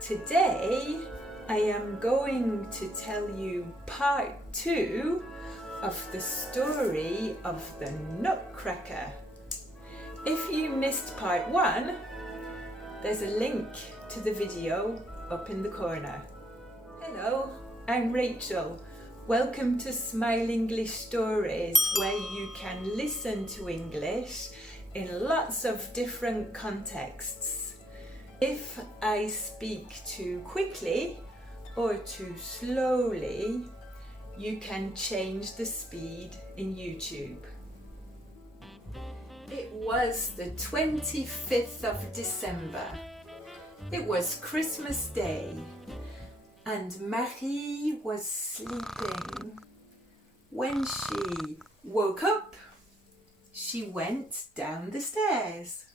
Today I am going to tell you part 2 of the story of the Nutcracker. If you missed part 1, there's a link to the video up in the corner. Hello, I'm Rachel. Welcome to Smile English Stories, where you can listen to English in lots of different contexts. If I speak too quickly or too slowly, you can change the speed in YouTube. It was the 25th of December. It was Christmas Day, and Marie was sleeping. When she woke up, she went down the stairs.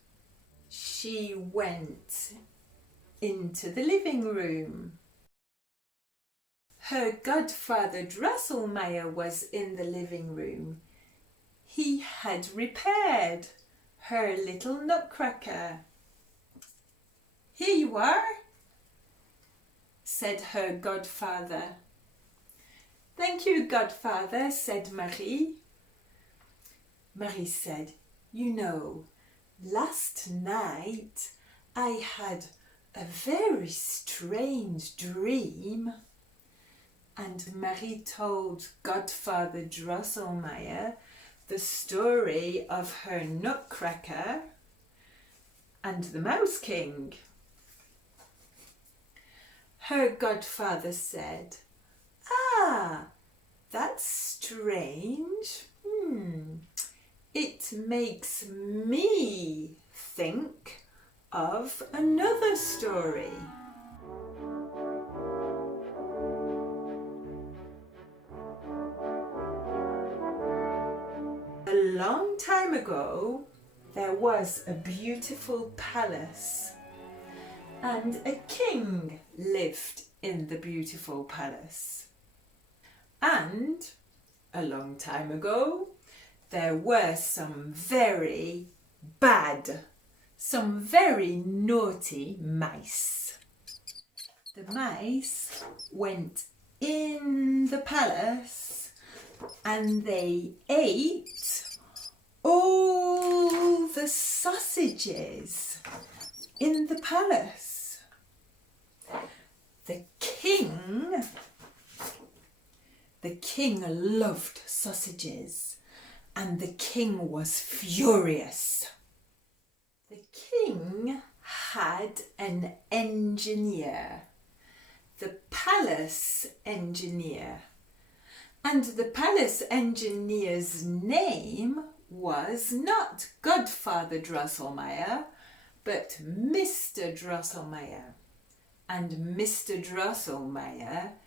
She went into the living room. Her godfather Drosselmeyer was in the living room. He had repaired her little Nutcracker. "Here you are," said her godfather. "Thank you, godfather," said Marie. Marie said, "You know, last night I had a very strange dream." And Marie told Godfather Drosselmeyer the story of her Nutcracker and the Mouse King. Her godfather said, "Ah, that's strange. It makes me think of another story." A long time ago, there was a beautiful palace, and a king lived in the beautiful palace. And a long time ago, there were some very naughty mice. The mice went in the palace and they ate all the sausages in the palace. The king loved sausages, and the king was furious. The king had an engineer, the palace engineer, and the palace engineer's name was not Godfather Drosselmeyer, but Mr. Drosselmeyer. And Mr. Drosselmeyer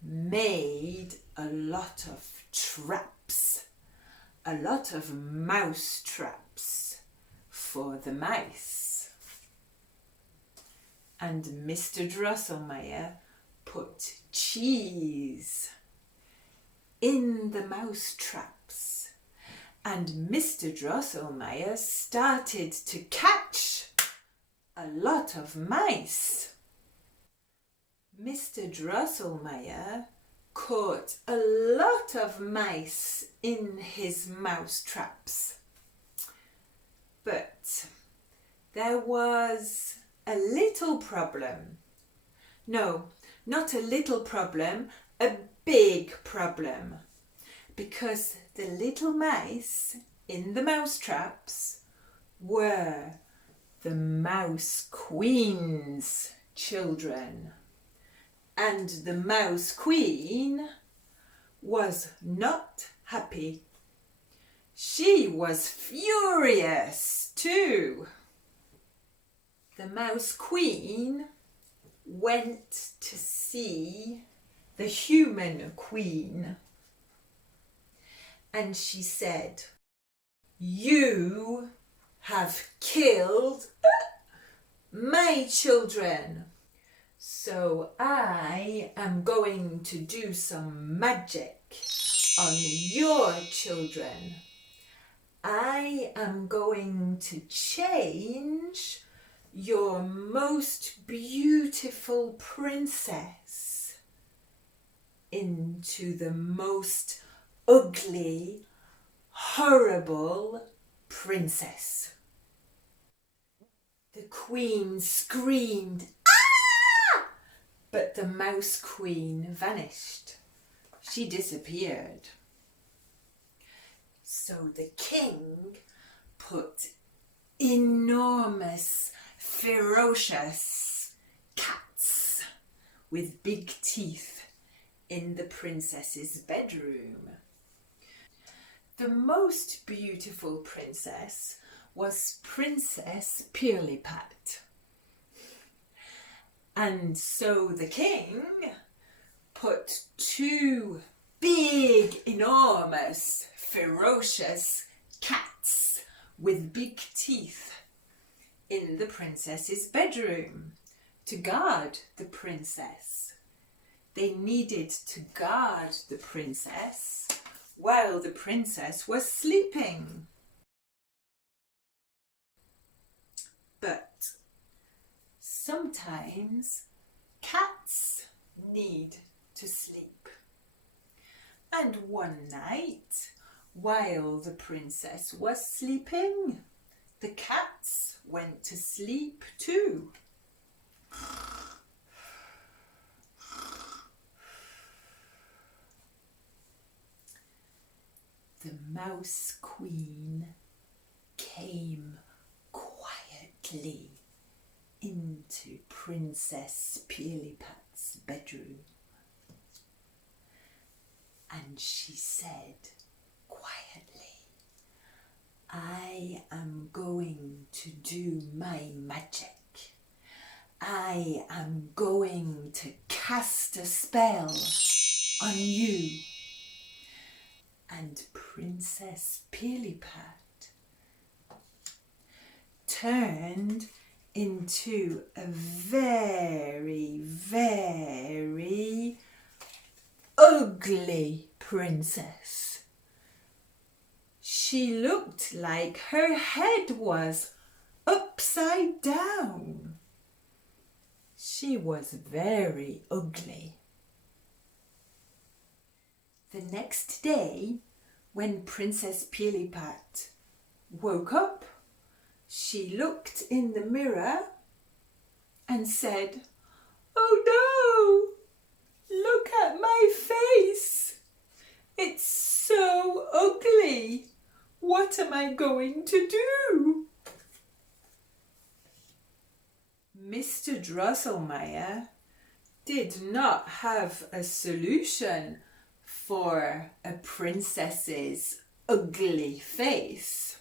made a lot of traps, a lot of mouse traps for the mice. And Mr. Drosselmeyer put cheese in the mouse traps. And Mr. Drosselmeyer started to catch a lot of mice. Mr. Drosselmeyer caught a lot of mice in his mouse traps. But there was a little problem. No, not a little problem, a big problem. Because the little mice in the mouse traps were the Mouse Queen's children. And the Mouse Queen was not happy. She was furious too. The Mouse Queen went to see the Human Queen. And she said, "You have killed my children. So I am going to do some magic on your children. I am going to change your most beautiful princess into the most ugly, horrible princess. The queen screamed, "Ah!" But the Mouse Queen vanished. She disappeared. So the king put enormous, ferocious cats with big teeth in the princess's bedroom. The most beautiful princess was Princess Pirlipat. And so the king put two big, enormous, ferocious cats with big teeth in the princess's bedroom to guard the princess. They needed to guard the princess while the princess was sleeping. But sometimes cats need to sleep. And one night, while the princess was sleeping, the cats went to sleep too. The Mouse Queen came quietly into Princess Pirlipat's bedroom, and she said quietly, "I am going to do my magic. I am going to cast a spell on you." And Princess Pirlipat turned into a very, very ugly princess. She looked like her head was upside down. She was very ugly. The next day, when Princess Pirlipat woke up, she looked in the mirror and said, "Oh no, look at my face. It's so ugly. What am I going to do?" Mr. Drosselmeyer did not have a solution for a princess's ugly face.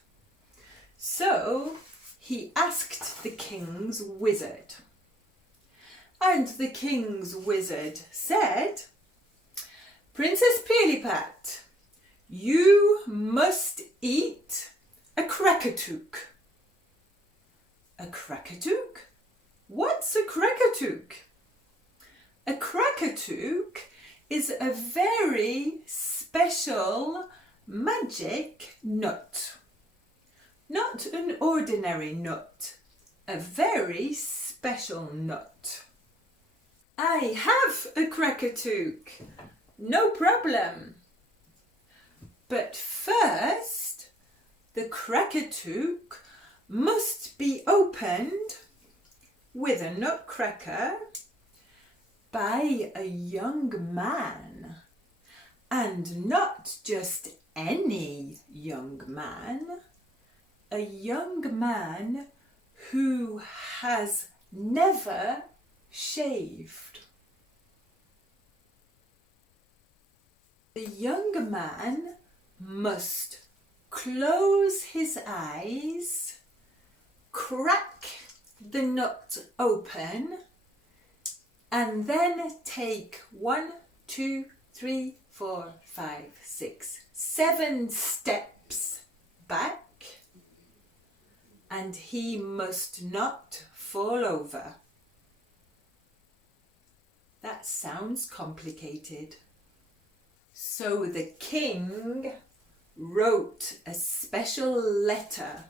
So he asked the king's wizard. And the king's wizard said, "Princess Pirlipat, you must eat a Krakatuk." A Krakatuk? What's a Krakatuk? A Krakatuk is a very special magic nut. Not an ordinary nut, a very special nut. "I have a Krakatuk, no problem. But first, the Krakatuk must be opened with a nutcracker by a young man, and not just any young man, a young man who has never shaved. The young man must close his eyes, crack the nut open, and then take 1, 2, 3, 4, 5, 6, 7 steps back, and he must not fall over." That sounds complicated. So the king wrote a special letter.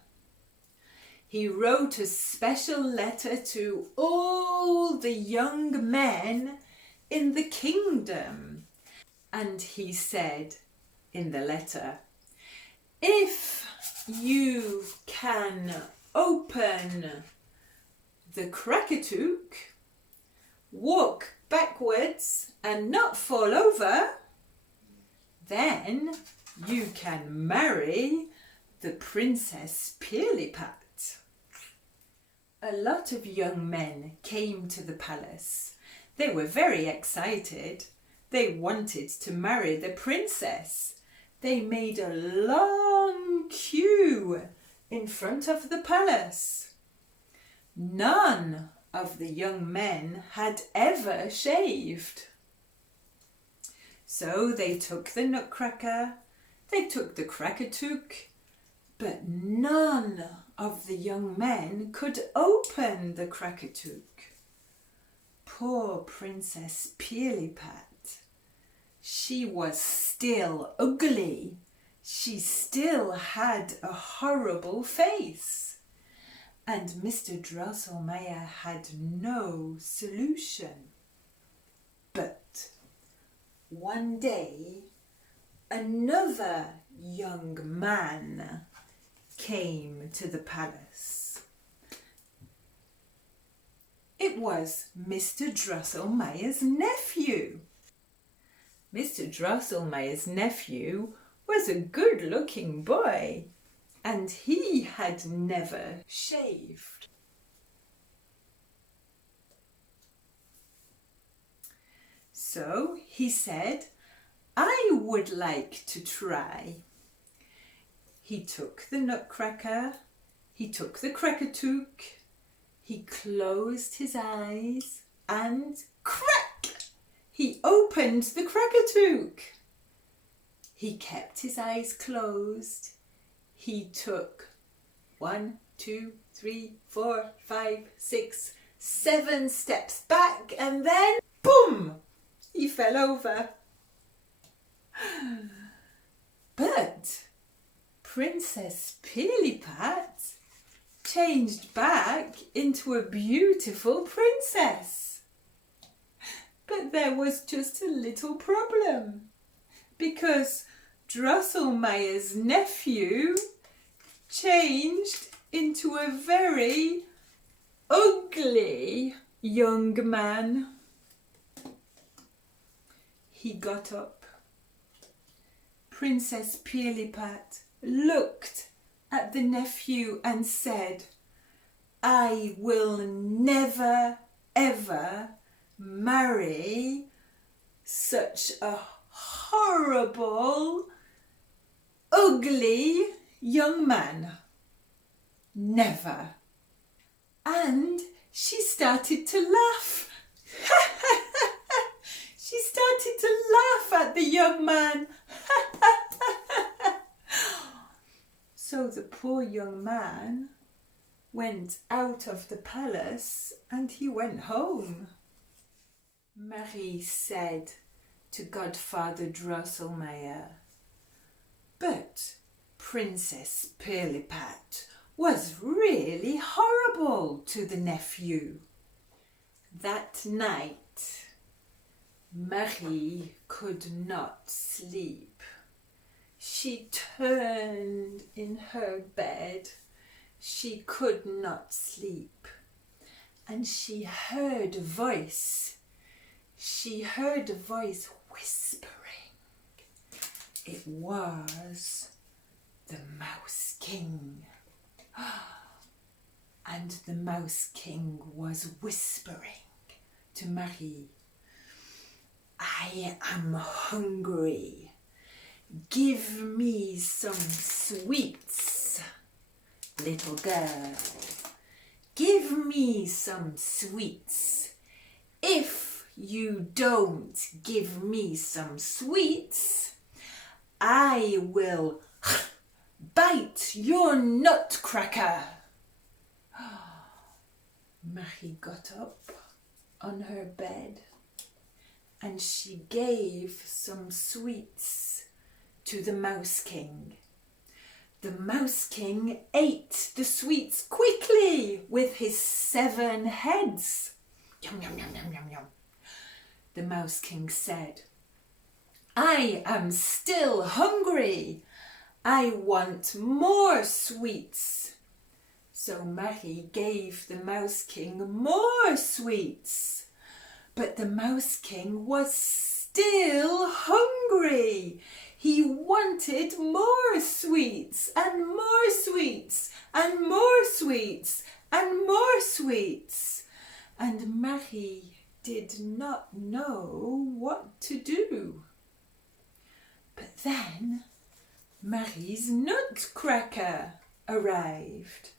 he wrote a special letter to all the young men in the kingdom. And he said in the letter, if you can open the Krakatuk, walk backwards and not fall over, then you can marry the Princess Pirlipat. A lot of young men came to the palace. They were very excited. They wanted to marry the princess. They made a long queue in front of the palace. None of the young men had ever shaved. So they took the Nutcracker, they took the Krakatuk, but none of the young men could open the Krakatuk. Poor Princess Pirlipat. She was still ugly. She still had a horrible face. And Mr. Drosselmeyer had no solution. But one day, another young man came to the palace. It was Mr. Drosselmeyer's nephew. Mr. Drosselmeyer's nephew was a good-looking boy, and he had never shaved. So he said, I would like to try. He took the Nutcracker, he took the Krakatuk, he closed his eyes and crack! He opened the Krakatuk. He kept his eyes closed. He took 1, 2, 3, 4, 5, 6, 7 steps back and then boom! He fell over. But Princess Pirlipat changed back into a beautiful princess. But there was just a little problem, because Drosselmeyer's nephew changed into a very ugly young man. He got up. Princess Pirlipat looked at the nephew and said, I will never ever marry such a horrible, ugly young man. Never. And she started to laugh. She started to laugh at the young man. So the poor young man went out of the palace and he went home. Marie said to Godfather Drosselmeyer, but Princess Pirlipat was really horrible to the nephew. That night, Marie could not sleep. She turned in her bed. She could not sleep. And she heard a voice. She heard a voice whispering. It was the Mouse King. And the Mouse King was whispering to Marie, I am hungry. Give me some sweets, little girl. Give me some sweets. If you don't give me some sweets, I will bite your nutcracker. Marie got up on her bed and she gave some sweets to the Mouse King. The The Mouse King ate the sweets quickly with his 7 heads. Yum, yum, yum, yum, yum, yum. The Mouse King said, "I am still hungry. I want more sweets." So Marie gave the Mouse King more sweets. But the Mouse King was still hungry. He wanted more sweets and more sweets and more sweets and more sweets. And Marie did not know what to do. But then Marie's nutcracker arrived,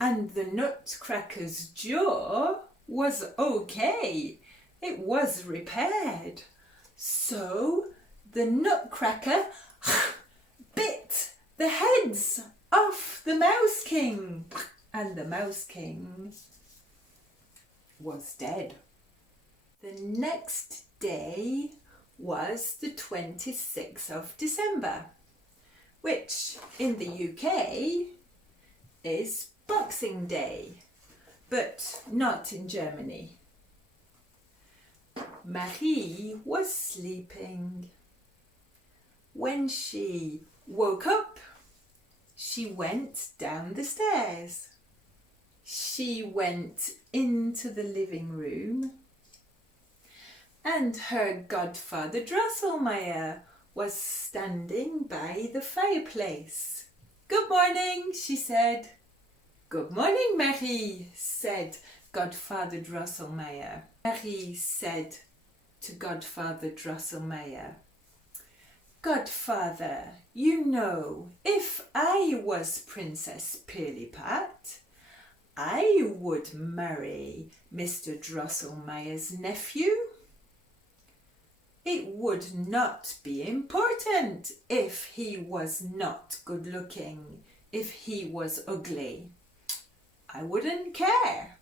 and the nutcracker's jaw was okay. It was repaired. So the nutcracker bit the heads off the Mouse King, and the Mouse King was dead. The next day was the 26th of December, which in the UK is Boxing Day, but not in Germany. Marie was sleeping. When she woke up, she went down the stairs. She went into the living room, and her godfather Drosselmeyer was standing by the fireplace. "Good morning," she said. "Good morning, Marie," said Godfather Drosselmeyer. Marie said to Godfather Drosselmeyer, "Godfather, you know, if I was Princess Pirlipat, I would marry Mr. Drosselmeyer's nephew. It would not be important if he was not good looking, if he was ugly. I wouldn't care."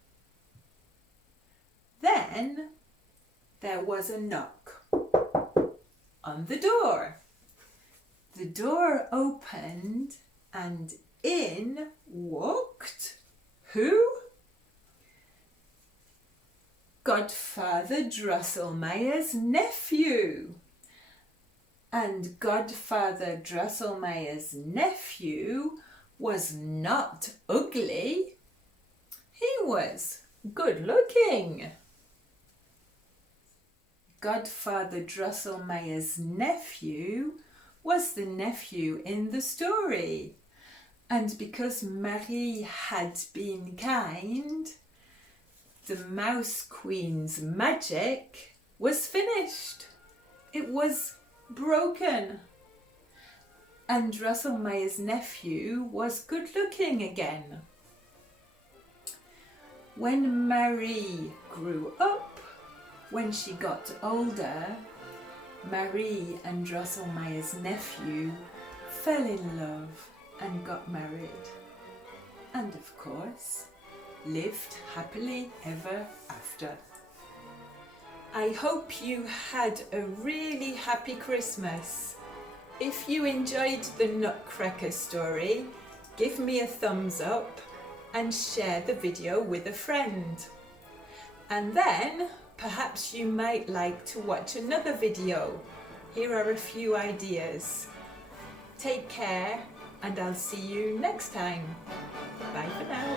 Then there was a knock on the door. The door opened and in walked who? Godfather Drosselmeyer's nephew. And Godfather Drosselmeyer's nephew was not ugly. He was good looking. Godfather Drosselmeyer's nephew was the nephew in the story. And because Marie had been kind, the Mouse Queen's magic was finished. It was broken. And Drosselmeyer's nephew was good looking again. When Marie grew up, when she got older, Marie and Drosselmeyer's nephew fell in love and got married. And of course, lived happily ever after. I hope you had a really happy Christmas. If you enjoyed the Nutcracker story, give me a thumbs up and share the video with a friend. And then perhaps you might like to watch another video. Here are a few ideas. Take care, and I'll see you next time. Bye for now.